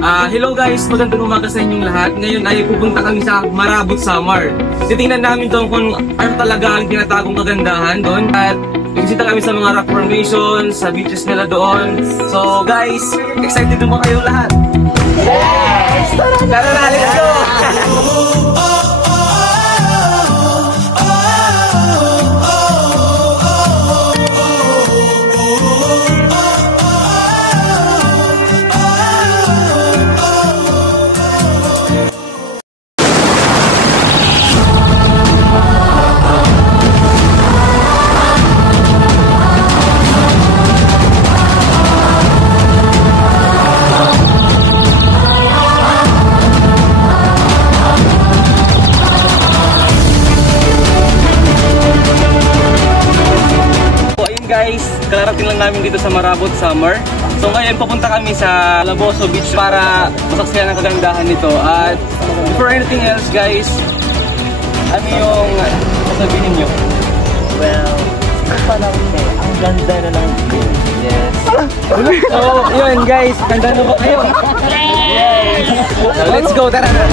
Hello guys, magandang umaga sa inyong lahat. Ngayon ay pupunta kami sa Marabot, Samar. Titingnan namin doon kung ano talaga ang tinatagong kagandahan doon. At bisita kami sa mga rock formations, sa beaches nila doon. So guys, excited naman kayo lahat? Yes! Tara na, let's go! Guys, kararating lang namin dito sa Marabot, Samar. So ngayon papunta kami sa Calabozo Beach para masaksihan ang kagandahan nito. At before anything else guys, ano yung sasabihin nyo? Well, ang ganda na lang dito. Yes. So yun guys, ganda na ba kayo? Yes! So let's go, tara na!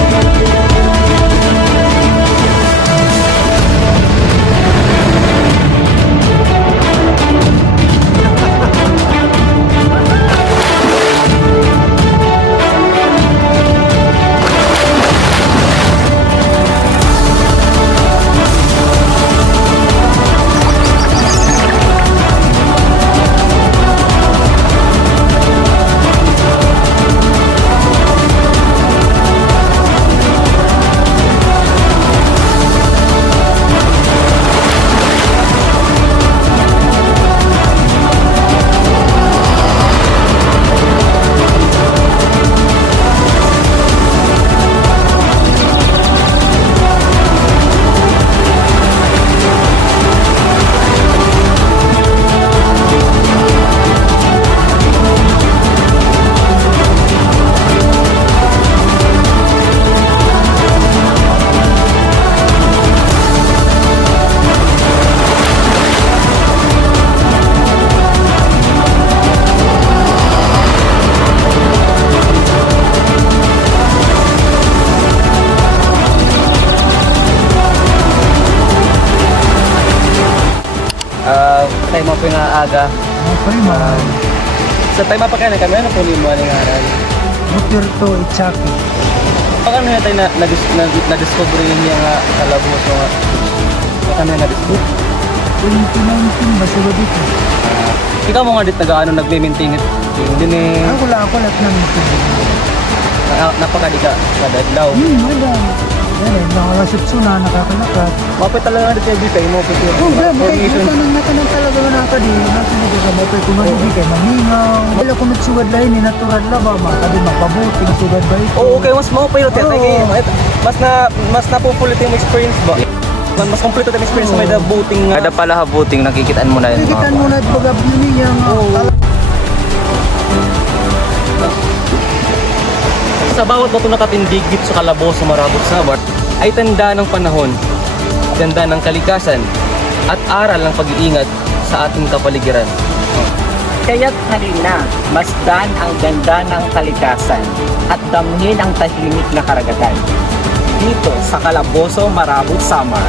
Tayo mo pinaaga. Sa tayo mapakain kami, ano po yung mga nangaral? Roberto Ichaki. Paano na tayo na-discover yung Calabozo nga? Paano na na-discover? 2019 ba sila dito? Ikaw mo nga dito nag-maintain it. Hindi eh. Wala ako lahat ng napakadi ka kadadlaw. Madam. Yan eh, nakalasipso na, nakakalakad. Mapit talaga dito yung bikay mo. Formation. Ito talaga na nakadi. Nasunod ka, mapit kung magigay, mamingaw. Wala kung nagsugad lain, natural laba, makadi mapabuting sugad ba ito? Oo, okay, mas mapapilot yan. Mas napupulit yung experience ba? Mas kompleto yung experience may the boating. Kada pala boating, nakikitaan mo na yun. Nakikitaan mo na ito pag niyang. Sa bawat bato nakatindig dito sa Calabozo, Marabot, Samar ay tanda ng panahon, tanda ng kalikasan at aral ng pag-iingat sa ating kapaligiran. Kaya't halina, masdan ang ganda ng kalikasan at damhin ang tahimik na karagatan. Dito sa Calabozo, Marabot, Samar.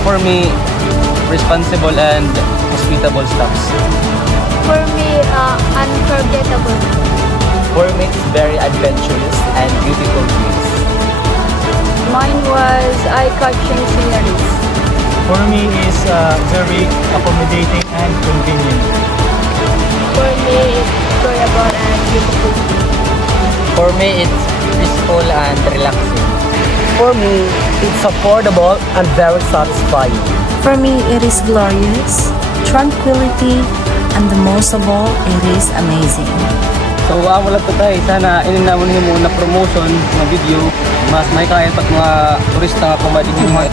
For me, responsible and hospitable staffs. For me, unforgettable. For me, it's very adventurous and beautiful views. Mine was eye-catching sceneries. For me is very accommodating and convenient. For me, it's enjoyable and beautiful. For me, it's peaceful and relaxing. For me, it's affordable and very satisfying. For me, it is glorious, tranquility, and the most of all, it is amazing. So wala to tayo, sana ininamon niyo muna promotion ng video, mas may kaya pag mga turista nga pumading yung mga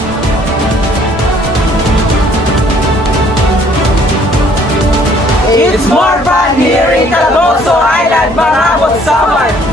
It's more fun here in Calabozo Island, Marabot, Samar.